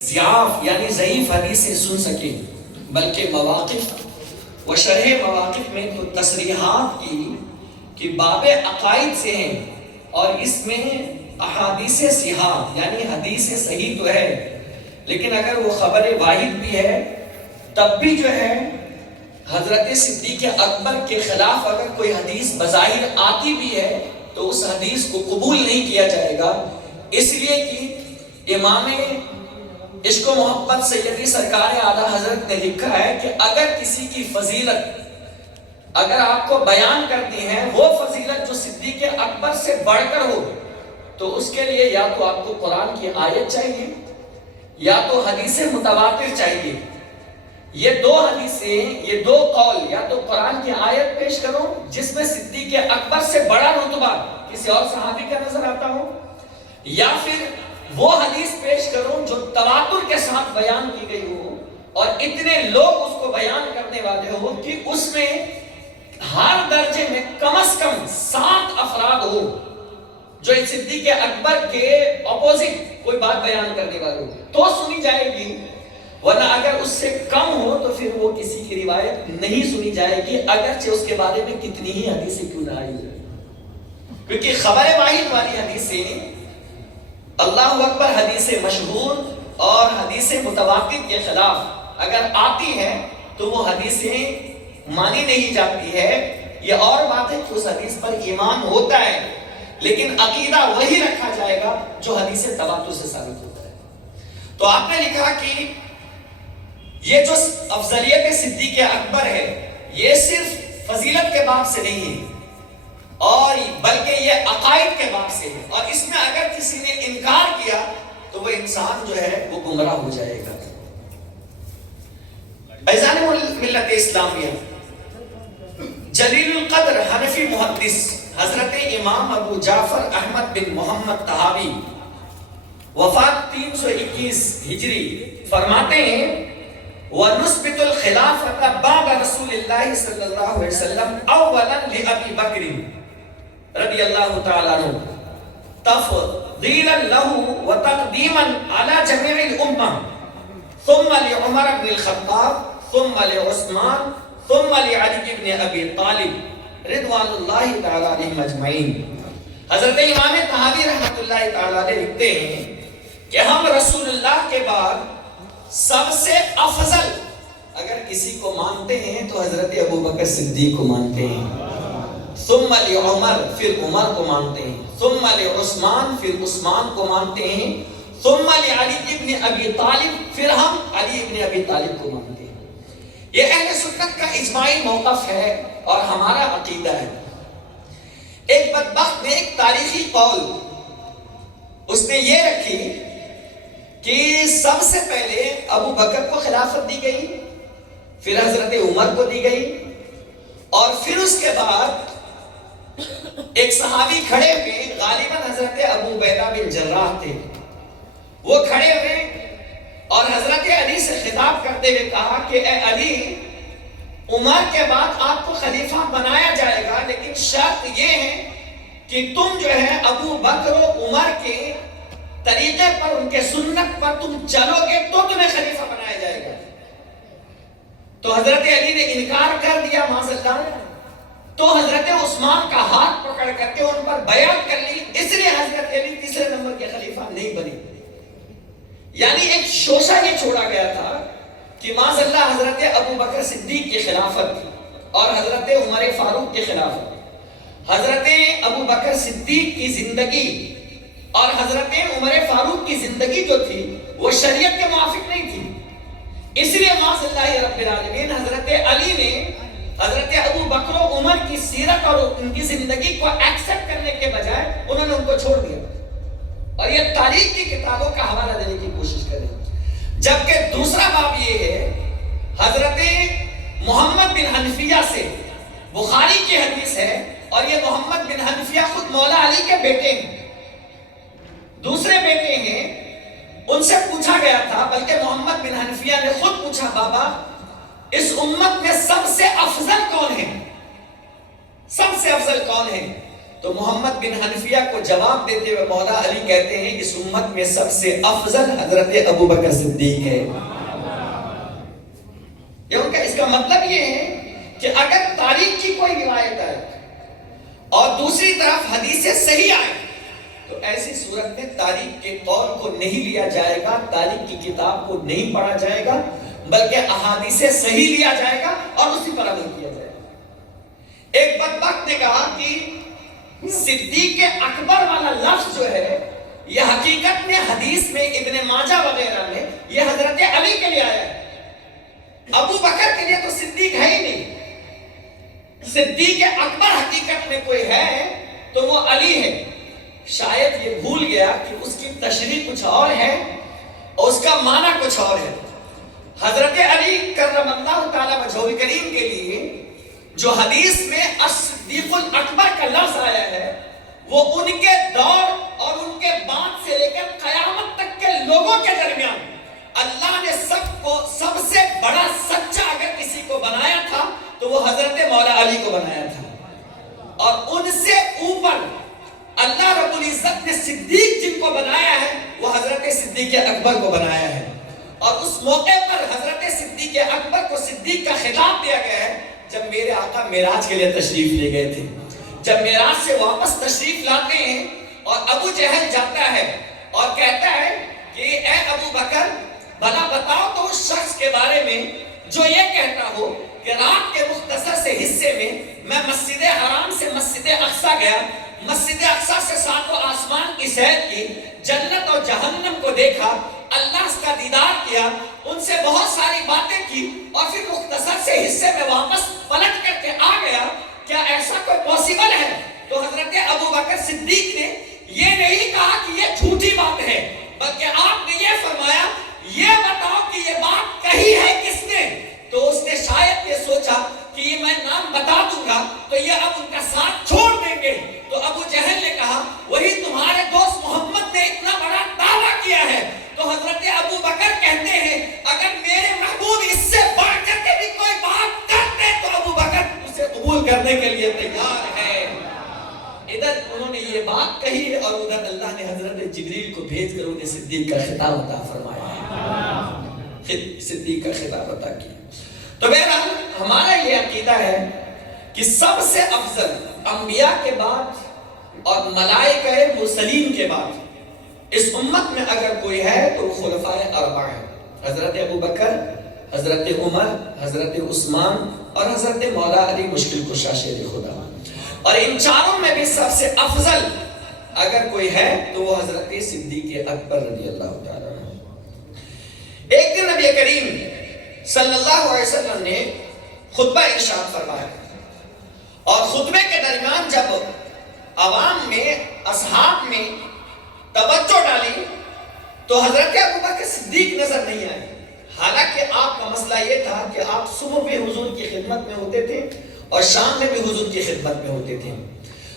ضعاف یعنی ضعیف حدیثیں سن سکیں، بلکہ مواقف و شرح مواقف میں تو تصریحات کی کہ باب عقائد سے ہیں، اور اس میں احادیث صحاح یعنی حدیث صحیح تو ہے، لیکن اگر وہ خبر واحد بھی ہے تب بھی جو ہے حضرت صدیق اکبر کے خلاف اگر کوئی حدیث بظاہر آتی بھی ہے تو اس حدیث کو قبول نہیں کیا جائے گا، اس لیے کہ امام عشق و محبت سیدی سرکار اعلیٰ حضرت نے لکھا ہے کہ اگر کسی کی فضیلت اگر آپ کو بیان کرتی ہے، وہ فضیلت جو صدیق اکبر سے بڑھ کر ہو، تو اس کے لیے یا تو آپ کو قرآن کی آیت چاہیے یا تو حدیث متواتر چاہیے۔ یہ دو حدیثیں، یہ دو قول، یا تو قرآن کی آیت پیش کرو جس میں صدیق اکبر سے بڑا رتبہ کسی اور صحابی کا نظر آتا ہو، یا پھر وہ حدیث پیش کرو جو تواتر کے ساتھ بیان کی گئی ہو اور اتنے لوگ اس کو بیان کرنے والے ہو کہ اس میں ہر درجے میں کم از کم 7 افراد ہو جو صدیق اکبر کے اپوزٹ کوئی بات بیان کرنے والے ہو تو سنی جائے گی، ورنہ اگر اس سے کم ہو تو پھر وہ کسی کی روایت نہیں سنی جائے گی، اگرچہ اس کے بارے میں کتنی ہی حدیثیں کیوں نہ آئی ہو، کیونکہ خبر واحد والی حدیثیں اللہ اکبر حدیث مشہور اور حدیث متواتر کے خلاف اگر آتی ہے تو وہ حدیثیں مانی نہیں جاتی ہے۔ یہ اور بات ہے کہ اس حدیث پر ایمان ہوتا ہے، لیکن عقیدہ وہی رکھا جائے گا جو حدیث تواتر سے ثابت ہوتا ہے۔ تو آپ نے لکھا کہ یہ جو افضلیت صدیق اکبر ہے یہ صرف فضیلت کے باب سے نہیں ہے اور بلکہ یہ عقائد کے باب سے ہے، اور اس میں اگر کسی نے انکار کیا تو وہ انسان جو ہے وہ گمراہ ہو جائے گا۔ عزیزان ملت اسلامیہ، جلیل القدر حنفی محدث حضرت امام ابو جعفر احمد بن محمد طحاوی وفات 321 ہجری فرماتے ہیں وَنُثْبِتُ الْخِلَافَةَ بَعْدَ رسول اللہ صلی اللہ علیہ وسلم اولا لأبی بکر رضی اللہ تعالیٰ عنہ تفضیلا له وتقدیما على جميع الامة ثم لعمر بن الخطاب ثم لعثمان ثم لعلی بن ابی طالب رضوان اللہ تعالیٰ علیہم اجمعین۔ حضرت امام طحاوی رحمۃ اللہ تعالیٰ علیہ لکھتے ہیں کہ ہم رسول اللہ کے بعد سب سے افضل اگر کسی کو مانتے ہیں تو حضرت ابو بکر صدیق کو مانتے ہیں، ثم لعمر پھر عمر کو مانتے ہیں، ثم لعثمان پھر عثمان کو مانتے ہیں، ثم لعلی ابن ابی طالب پھر ہم علی ابن ابی طالب کو مانتے ہیں۔ یہ اہل سنت کا اجماعی موقف ہے اور ہمارا عقیدہ ہے۔ ایک بدبخت نے ایک تاریخی قول اس نے یہ رکھی کہ سب سے پہلے ابو بکر کو خلافت دی گئی، پھر حضرت عمر کو دی گئی، اور پھر اس کے بعد ایک صحابی کھڑے ہوئے، غالباً حضرت ابو عبیدہ بن جراح تھے، وہ کھڑے ہوئے اور حضرت علی سے خطاب کرتے ہوئے کہا کہ اے علی، عمر کے بعد آپ کو خلیفہ بنایا جائے گا، لیکن شرط یہ ہے کہ تم جو ہے ابو بکر و عمر کے طریقے پر، ان کے سنت پر تم چلو گے تو تمہیں خلیفہ بنایا جائے گا۔ تو حضرت علی نے انکار کر دیا معاذ اللہ، تو حضرت عثمان کا ہاتھ پکڑ کر کے ان پر بیعت کر لی، اس لیے حضرت علی تیسرے نمبر کے خلیفہ نہیں بنے۔ یعنی ایک شوشہ یہ چھوڑا گیا تھا کہ معاذ اللہ حضرت ابو بکر صدیق کی خلافت اور حضرت عمر فاروق کی خلافت، حضرت ابو بکر صدیق کی زندگی اور حضرت عمر فاروق کی زندگی جو تھی وہ شریعت کے موافق نہیں تھی، اس لیے معاذ اللہ رب العالمین حضرت علی نے حضرت ابو بکر و عمر کی سیرت اور ان کی زندگی کو ایکسپٹ کرنے کے بجائے انہوں نے ان کو چھوڑ دیا، اور یہ تاریخ کی کتابوں کا حوالہ دینے کی کوشش کریں۔ جبکہ دوسرا باب یہ ہے، حضرت محمد بن حنفیہ سے بخاری کی حدیث ہے، اور یہ محمد بن حنفیہ خود مولا علی کے بیٹے ہیں، دوسرے بیٹے ہیں، ان سے پوچھا گیا تھا، بلکہ محمد بن حنفیہ نے خود پوچھا بابا اس امت میں سب سے افضل کون ہے، سب سے افضل کون ہے؟ تو محمد بن حنفیہ کو جواب دیتے ہوئے مولا علی کہتے ہیں اس امت میں سب سے افضل حضرت ابو بکر صدیق ہے. اس کا مطلب یہ ہے کہ اگر تاریخ کی کوئی روایت آئے اور دوسری طرف حدیث صحیح آئے تو ایسی صورت میں تاریخ کے قول کو نہیں لیا جائے گا, تاریخ کی کتاب کو نہیں پڑھا جائے گا, بلکہ احادیث صحیح لیا جائے گا اور اسی پر عمل کیا جائے گا. ایک بدبخت نے کہا کہ صدیق اکبر والا لفظ جو ہے یہ حقیقت میں حدیث میں ابن ماجہ وغیرہ میں یہ حضرت علی کے لیے آیا ہے, ابو بکر کے لیے تو صدیق ہے ہی نہیں. صدیق اکبر حقیقت میں کوئی ہے تو وہ علی ہے. شاید یہ بھول گیا کہ اس کی تشریح کچھ اور ہے اور اس کا معنی کچھ اور ہے. حضرت علی کرم اللہ تعالی وجہہ کریم کے لیے جو حدیث میں الصدیق الاکبر کا لفظ آیا ہے وہ ان کے دور اور ان کے بعد سے لے کر قیامت تک کے لوگوں کے درمیان اللہ نے سب سے بڑا سچا اگر کسی کو بنایا تھا تو وہ حضرت مولا علی کو بنایا تھا, اور ان سے اوپر اللہ رب العزت نے صدیق جن کو بنایا ہے وہ حضرت صدیق اکبر کو بنایا ہے. اور اس موقع پر حضرت صدیق اکبر کو صدیق کا خطاب دیا گیا ہے جب میرے آقا معراج کے لیے تشریف لے گئے تھے. جب معراج سے واپس تشریف لاتے ہیں اور ابو جہل جاتا ہے اور کہتا ہے کہ اے ابو بکر بھلا بتاؤ تو اس شخص کے بارے میں جو یہ کہتا ہو کہ رات کے مختصر سے حصے میں مسجد حرام سے مسجد اقصی گیا, مسجد اقصی سے ساتوں آسمان کی سیر کی, جنت اور جہنم کو دیکھا, اللہ کا دیدار کیا, ان سے بہت ساری باتیں کی اور پھر مختصر سے حصے میں واپس پلٹ کر کے آ گیا, کیا ایسا کوئی پاسبل ہے؟ تو حضرت ابو بکر صدیق نے یہ نہیں کہا کہ یہ جھوٹی بات ہے, بلکہ آپ نے یہ فرمایا یہ بتاؤ کہ یہ بات کہی ہے کس نے؟ تو اس نے شاید یہ سوچا کہ یہ میں نام بتا دوں گا تو یہ اب ان کا ساتھ چھوڑ دیں گے. تو ابو جہل نے کہا وہی تمہارے دوست محمد نے اتنا بڑا دعویٰ کیا ہے. تو حضرت ابو بکر کہتے ہیں اگر میرے محبوب اس سے بڑھ کر کے بھی کوئی بات کرتے تو ابو بکر اسے قبول کرنے کے لیے تیار ہے. ادھر انہوں نے یہ بات کہی اور ادھر اللہ نے حضرت جبریل کو بھیج کر انہیں صدیق کا خطاب عطا فرمایا ہے, صدیق کا خطاب عطا کیا. تو بہرحال ہمارا یہ عقیدہ ہے کہ سب سے افضل انبیاء کے بعد اور ملائکہ مرسلین کے بعد اس امت میں اگر کوئی ہے تو خلفائے اربعہ ہیں, حضرت ابو بکر, حضرت عمر, حضرت عثمان اور حضرت مولا علی مشکل کشا شیر خدا. اور ان چاروں میں بھی سب سے افضل اگر کوئی ہے تو وہ حضرت صدیق اکبر رضی اللہ تعالیٰ عنہ. ایک دن نبی کریم صلی اللہ علیہ وسلم نے خطبہ ارشاد فرمایا اور خطبے کے درمیان جب عوام میں اصحاب میں توجہ ڈالی تو حضرت ابو بکر صدیق نظر نہیں آئے. حالانکہ آپ کا مسئلہ یہ تھا کہ آپ صبح میں حضور کی خدمت میں ہوتے تھے اور شام میں بھی حضور کی خدمت میں ہوتے تھے.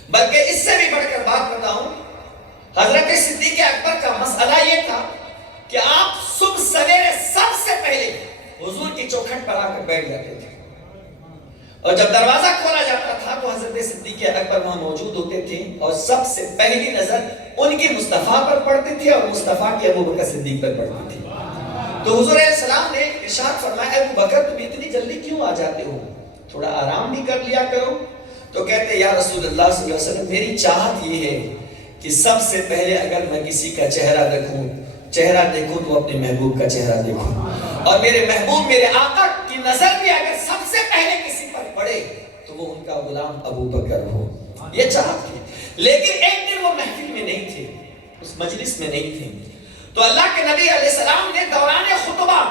بلکہ اس سے بھی بڑھ کر بات بتاؤں, حضرت صدیق اکبر کا مسئلہ یہ تھا کہ آپ صبح سویرے سب سے پہلے حضور کی چوکھٹ پر آ کر بیٹھ جاتے تھے اور جب دروازہ کھولا جاتا تھا تو حضرت صدیق اکبر وہاں موجود ہوتے تھے اور سب سے پہلی نظر ان کی مصطفیٰ پر پڑتے تھے اور مصطفیٰ کی ابو بکر صدیق پر پڑتی تھی. تو حضور علیہ السلام نے ارشاد فرمایا ابو بکر تم اتنی جلدی کیوں آ جاتے ہو, تھوڑا آرام بھی کر لیا کرو. تو کہتے یا رسول اللہ صلی اللہ علیہ وسلم میری چاہت یہ ہے کہ سب سے پہلے اگر میں کسی کا چہرہ دیکھوں تو اپنے محبوب کا چہرہ دیکھوں, اور میرے محبوب میرے آقا کی نظر بھی اگر سب سے پہلے کسی پر پڑے تو وہ ان کا غلام ابو بکر ہو. یہ چاہت تھی. لیکن ایک دن وہ محفل میں نہیں تھے, اس مجلس میں نہیں تھے, تو اللہ کے نبی علیہ السلام نے دوران خطبہ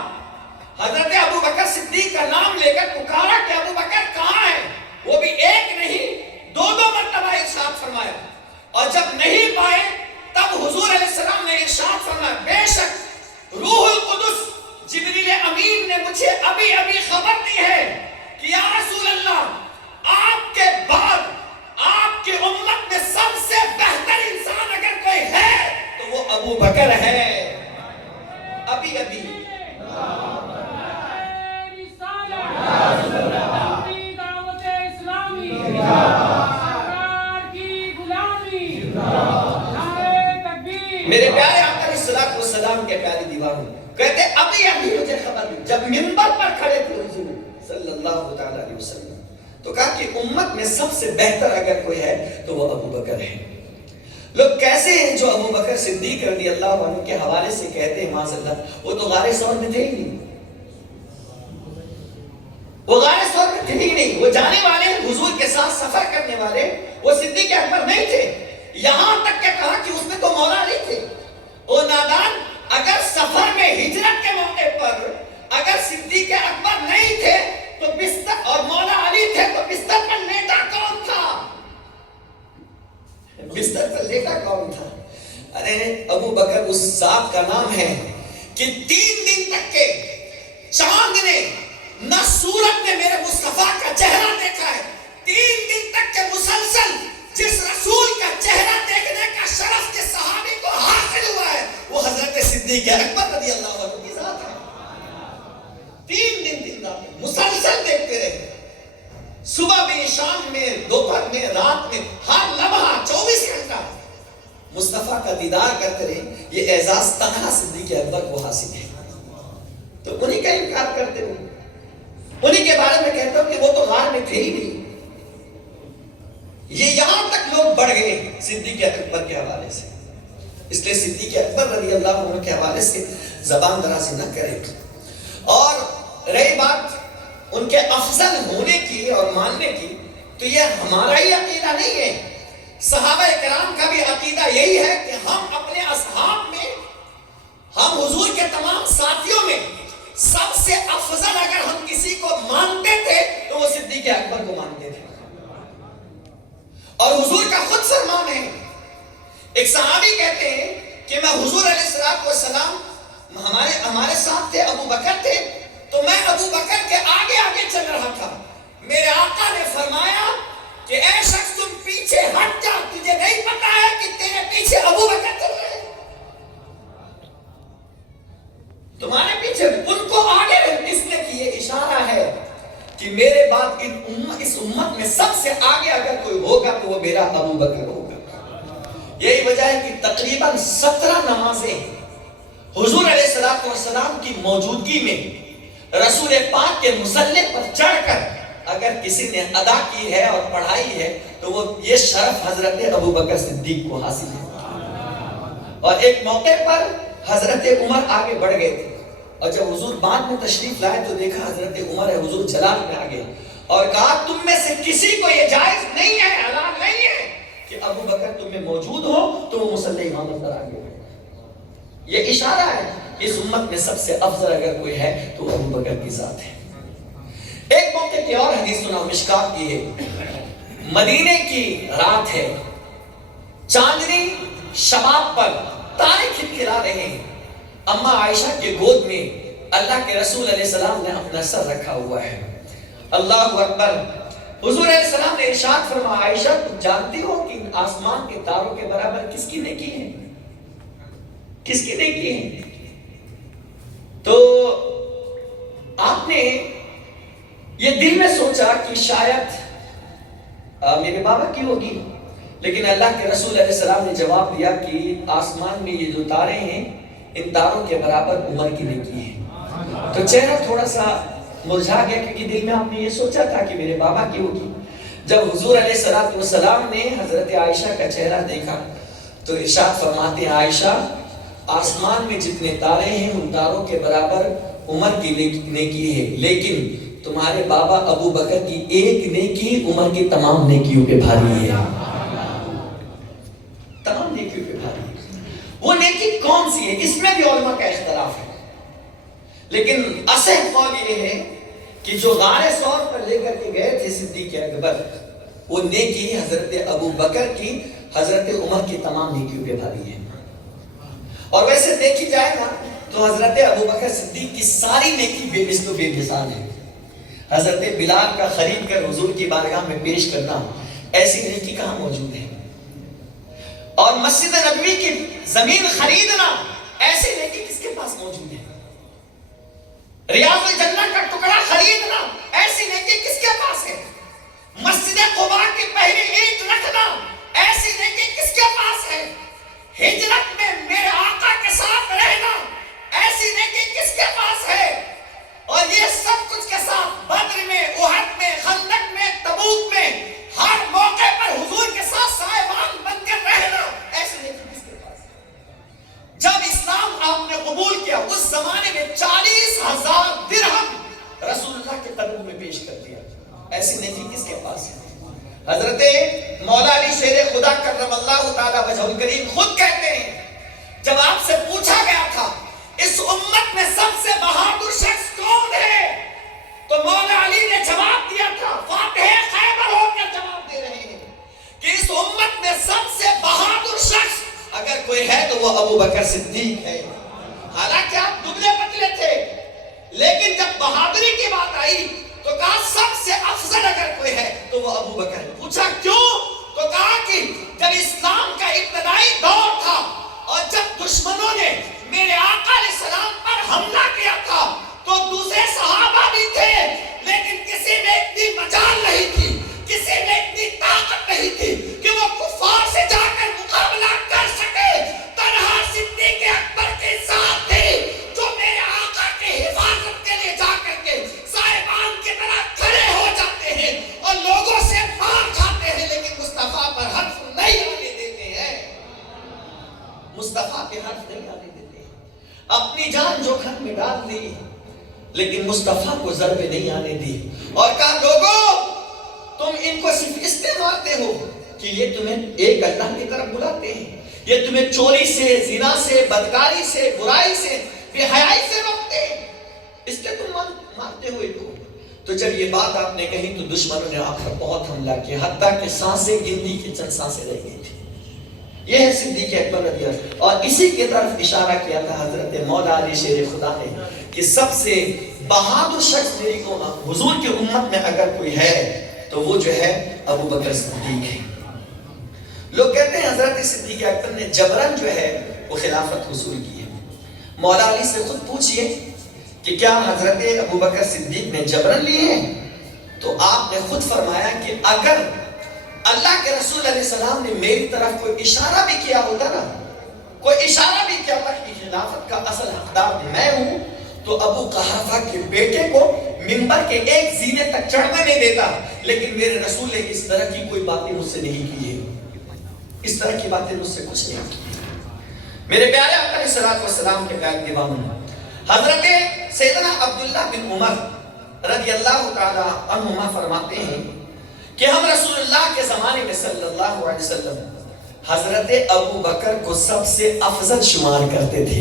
حضرت ابو بکر صدیق کا نام لے کر پکارا کہ ابو بکر کہاں ہے؟ وہ بھی ایک نہیں 2 مرتبہ ارشاد فرمایا, اور جب نہیں پائے تب حضور علیہ السلام نے ارشاد فرمایا بے شک روح القدس جبریل امین نے مجھے ابھی خبر دی ہے کہ یا رسول اللہ آپ کے بعد آپ کی امت میں سب سے بہتر انسان اگر کوئی ہے تو وہ ابو بکر ہے. ابھی میرے پیارے آقا علیہ الصلوۃ والسلام کے پیارے دیوانوں کہتے ابھی ابھی مجھے خبر دی جب منبر پر کھڑے تھے حضور صلی اللہ تعالی علیہ وسلم تو کہا کہ امت میں سب سے بہتر اگر کوئی ہے تو وہ ابو بکر ہے. لوگ کیسے ہیں جو ابو بکر صدیق رضی اللہ عنہ کے حوالے سے کہتے ہیں معاذ اللہ وہ تو غار ثور میں تھے ہی نہیں, وہ غار ثور میں تھے ہی نہیں, وہ جانے والے حضور کے ساتھ سفر کرنے والے وہ صدیق اکبر نہیں تھے. یہاں تک کہ کہا کہ اس میں تو مولا علی تھے. وہ نادان اگر سفر میں ہجرت کے موقع پر اگر صدیق اکبر نہیں تھے تو بستر اور مولا علی تھے تو بستر پر لیٹا کون تھا؟ بستر پر لیٹا کون تھا؟ ارے ابو بکر اس ذات کا نام ہے کہ 3 دن تک کے چاند نے نہ سورج نے میرے مصطفیٰ کا چہرہ دیکھا ہے. 3 دن تک کے مسلسل جس رسول کا چہرہ دیکھنے کا شرف کے صحابی کو حاصل ہوا ہے وہ حضرت صدیق اکبر رضی اللہ عنہ کی ذات ہے. 3 دن رات مسلسل دیکھتے رہے, صبح میں, شام میں, دوپہر میں, رات میں, ہر لمحہ 24 گھنٹہ مصطفیٰ کا دیدار کرتے رہے. یہ اعزاز تنہا صدیق اکبر کو حاصل ہے. تو انہی کا انکار کرتے ہو, انہی کے بارے میں کہتا ہوں کہ وہ تو غار میں تھے ہی نہیں. یہ یہاں تک لوگ بڑھ گئے صدیق اکبر کے حوالے سے. اس لیے صدیق اکبر رضی اللہ عنہ کے حوالے سے زبان درازی نہ کرے. اور رہی بات ان کے افضل ہونے کی اور ماننے کی تو یہ ہمارا ہی عقیدہ نہیں ہے, صحابہ کرام کا بھی عقیدہ یہی ہے کہ ہم اپنے اصحاب میں, ہم حضور کے تمام ساتھیوں میں سب سے افضل اگر ہم کسی کو مانتے تھے تو وہ صدیق اکبر کو مانتے تھے. اور حضور کا خود فرمان ہے, ایک صحابی کہتے ہیں کہ میں حضور علیہ السلام ہمارے ساتھ تھے, ابو بکر تھے, تو میں ابو بکر کے آگے آگے چل رہا تھا. میرے آقا نے فرمایا کہ اے شخص تم پیچھے ہٹ جا, تجھے نہیں پتا ہے کہ تیرے پیچھے ابو بکر چل رہے ہیں, تمہارے پیچھے ان کو آگے اس نے کی. یہ اشارہ ہے کہ میرے بعد اس امت میں سب سے آگے اگر کوئی ہوگا تو وہ میرا ابو بکر ہوگا. یہی وجہ ہے کہ تقریباً 17 نمازیں حضور علیہ السلام کی موجودگی میں رسول پاک کے مصلی پر چڑھ کر اگر کسی نے ادا کی ہے اور پڑھائی ہے تو وہ یہ شرف حضرت ابو بکر صدیق کو حاصل ہے. اور ایک موقع پر حضرت عمر آگے بڑھ گئے تھے, اور جب حضور بعد میں تشریف لائے تو دیکھا حضرت عمر ہے, حضور جلال میں آگے اور کہا تم میں سے کسی کو یہ جائز نہیں ہے, حلال نہیں ہے کہ ابو بکر تم میں موجود ہو تو وہ مصلی امامت پر آگے بڑھے. یہ اشارہ ہے اس امت میں سب سے افضل اگر کوئی ہے تو ابو بکر کی ذات ہے. ایک موقع کی اور حدیث سنا, مشکات کی ہے. مدینے کی رات ہے, چاندنی شباب پر تارے کھلکھلا رہے ہیں. اما عائشہ کے گود میں اللہ کے رسول علیہ السلام نے اپنا سر رکھا ہوا ہے. اللہ اکبر. حضور علیہ السلام نے ارشاد فرمایا عائشہ تم جانتی ہو کہ آسمان کے تاروں کے برابر کس کی نیکی ہے, کس کی نیکی ہے؟ تو آپ نے یہ دل میں سوچا کہ شاید میرے بابا کی ہوگی, لیکن اللہ کے رسول علیہ السلام نے جواب دیا کہ آسمان میں یہ جو تارے ہیں ان تاروں کے برابر عمر کی نیکی ہے. تو چہرہ تھوڑا سا مرجھا گیا کیونکہ دل میں آپ نے یہ سوچا تھا کہ میرے بابا کی ہوگی. جب حضور علیہ السلام نے حضرت عائشہ کا چہرہ دیکھا تو ارشاد فرماتے ہیں عائشہ آسمان میں جتنے تارے ہیں ان تاروں کے برابر عمر کی نیکی ہے, لیکن تمہارے بابا ابو بکر کی ایک نیکی عمر کی تمام نیکیوں پہ بھاری ہے, تمام نیکیوں پہ بھاری ہے. وہ نیکی کون سی ہے اس میں بھی علماء کا اختلاف ہے, لیکن اصح قول یہ ہے کہ جو غار ثور پر لے کر کے گئے تھے صدیق اکبر وہ نیکی حضرت ابو بکر کی حضرت عمر کی تمام نیکیوں پہ بھاری ہے. اور ویسے دیکھی جائے نا تو حضرت ابو بکر صدیق کی ساری نیکی بے مثل و بے مثال ہے. حضرت بلال کا خرید کر حضور کی بارگاہ میں پیش کرنا ایسی نیکی کہاں موجود ہے, اور مسجد نبوی کی زمین خریدنا ایسی نیکی کس کے پاس موجود ہے, ریاض الجنہ کا ٹکڑا خریدنا ایسی نیکی کس کے پاس ہے, مسجد قباء کی پہلی اینٹ رکھنا ایسی نیکی کس کے پاس ہے, ہجرت میں میرے آقا کے ساتھ رہنا، ایسی نیکی کس کے پاس ہے؟ اور یہ سب کچھ کے ساتھ بدر میں، احد میں، خندق میں، تبوک میں، ہر موقع پر حضور کے ساتھ صاحبان بن کر رہنا، ایسی نیکی کس کے پاس ہے؟ جب اسلام آپ نے قبول کیا اس زمانے میں 40,000 درہم رسول اللہ کے قدم میں پیش کر دیا، ایسی نیکی کس کے پاس ہے؟ حضرت مولا علی شیر خدا کرم اللہ تعالی وجہ الکریم خود کہتے ہیں، جب آپ سے پوچھا گیا تھا اس امت میں سب سے بہادر شخص کون ہے، تو مولا علی نے جواب دیا تھا، فاتح خیبر ہو کر جواب دے رہے ہیں کہ اس امت میں سب سے بہادر شخص اگر کوئی ہے تو وہ ابو بکر صدیق ہے۔ حالانکہ آپ دبلے پتلے تھے، لیکن جب بہادری کی بات آئی تو کہا سب سے افضل اگر کوئی ہے تو وہ ابو بکر ہے۔ پوچھا کیوں؟ تو کہا کہ جب اسلام کا ابتدائی دور تھا اور جب دشمنوں نے میرے آقا علیہ السلام پر حملہ کیا تھا تو دوسرے صحابہ بھی تھے، لیکن کسی میں اتنی مجال نہیں تھی، کسی میں اتنی طاقت نہیں تھی کہ وہ کفار سے جا کر مقابلہ کر سکے۔ تنہا صدیق اکبر کے ساتھ تھے جو میرے آقا کی حفاظت کے لیے جا کر کے صاحبان کی طرح کھڑے ہو جاتے ہیں اور لوگوں سے مار کھاتے ہیں، لیکن مصطفیٰ پر حرف نہیں آنے دیتے ہیں، مصطفیٰ کے حرف نہیں آنے دیتے ہیں۔ اپنی جان جوکھم میں ڈال دی لیکن مصطفیٰ کو ضربے نہیں آنے دی، اور کہا لوگوں تم ان کو صرف اس لیے مارتے ہو کہ یہ تمہیں ایک اللہ کی طرف بلاتے ہیں، یہ تمہیں چوری سے، زنا سے، بدکاری سے، برائی سے، بے حیائی سے روکتے ہیں، اس لیے تم مارتے ہو ان کو۔ تو جب یہ بات آپ نے کہی تو دشمنوں نے آپ پر بہت حملہ کیا، حتیٰ کہ سانسیں گنتی کی چند سانسیں رہ گئی تھی۔ یہ ہے صدیق اکبر رضی اللہ عنہ، اور اسی کی طرف اشارہ کیا تھا حضرت مولا علی شیر خدا نے کہ سب سے بہادر شخص میری کو حضور کی امت میں اگر کوئی ہے تو وہ جو ہے ابو بکر صدیق ہے۔ لوگ کہتے ہیں حضرت صدیق اکبر نے جبرن جو ہے وہ خلافت حصول کی ہے۔ مولا علی سے خود پوچھئے کہ کیا حضرت ابو بکر صدیق نے جبرن لی ہے؟ تو آپ نے خود فرمایا کہ اگر اللہ کے رسول علیہ السلام نے میری طرف کوئی اشارہ بھی کیا ہوتا نا، کوئی اشارہ بھی کیا ہوتا کہ خلافت کا اصل حقدار میں ہوں، تو ابو قحافہ کے بیٹے کو منبر کے ایک زینے تک چڑھنے نہیں دیتا، لیکن میرے رسول نے اس طرح کی کوئی باتیں مجھ سے نہیں کی ہے، اس طرح کی باتیں مجھ سے کچھ نہیں کی۔ میرے پیارے آقا علیہ السلام کے پیارے دیوانوں، حضرت سیدنا عبداللہ بن عمر رضی اللہ تعالی عنہما فرماتے ہیں کہ ہم رسول اللہ کے زمانے میں صلی اللہ علیہ وسلم حضرت ابو بکر کو سب سے افضل شمار کرتے تھے،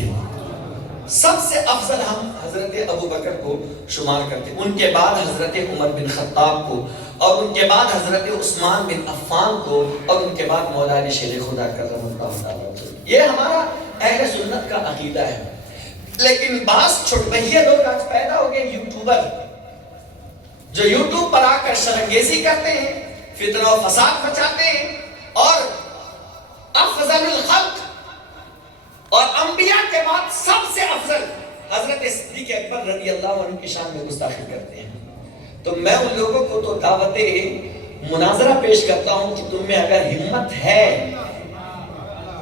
سب سے افضل ہم حضرت ابو بکر کو شمار کرتے، ان کے بعد حضرت عمر بن خطاب کو، اور ان کے بعد حضرت عثمان بن عفان کو، اور ان کے بعد مولا علی شیر خدا کرم اللہ تعالیٰ۔ یہ ہمارا اہل سنت کا عقیدہ ہے، لیکن بعض چھٹبہیے لوگ آج پیدا ہو گئے یوٹیوبر، جو یوٹیوب پر آ کر شرنگیزی کرتے ہیں، فتنہ و فساد مچاتے ہیں، اور افضل الخلق اور انبیاء کے بعد سب سے افضل حضرت صدیق اکبر رضی اللہ عنہ کی شان میں گستاخی کرتے ہیں۔ تو میں ان لوگوں کو تو دعوت مناظرہ پیش کرتا ہوں کہ تم میں اگر ہمت ہے،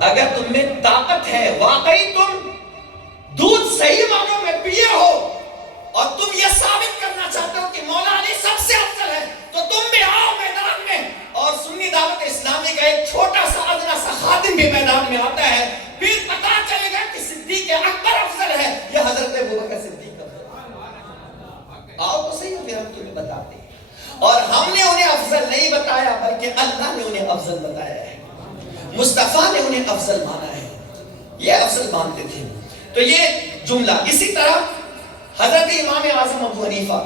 اگر تم میں طاقت ہے، واقعی تم دودھ صحیح معنوں میں پیے ہو اور تم یہ ثابت کرنا چاہتے ہو کہ مولا علی سب سے افضل ہے، تو تم بھی آؤ میدان میں، اور سنی دعوت اسلامی کا ایک چھوٹا سا ادنا سا خادم بھی میدان میں آتا ہے، پھر پتا چلے گا کہ صدیق اکبر افضل ہے یا حضرت ابو بکر صدیق افضل۔ آؤ تو صحیح، پھر ہم تمہیں بتاتے ہیں، اور ہم نے انہیں افضل نہیں بتایا بلکہ اللہ نے انہیں افضل بتایا ہے، مصطفیٰ نے انہیں افضل مانا ہے، یہ افضل مانتے تھے۔ تو یہ جملہ اسی طرح حضرت امام اعظم ابو حنیفہ،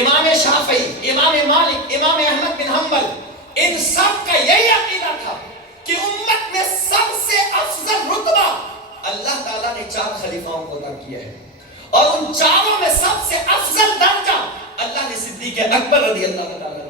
امام شافعی، امام مالک، امام احمد بن حنبل، ان سب کا یہی عقیدہ تھا کہ امت میں سب سے افضل رتبہ اللہ تعالیٰ نے 4 خلیفاؤں کو عطا کیا ہے، اور ان چاروں میں سب سے افضل درجہ اللہ نے صدیق اکبر رضی اللہ تعالیٰ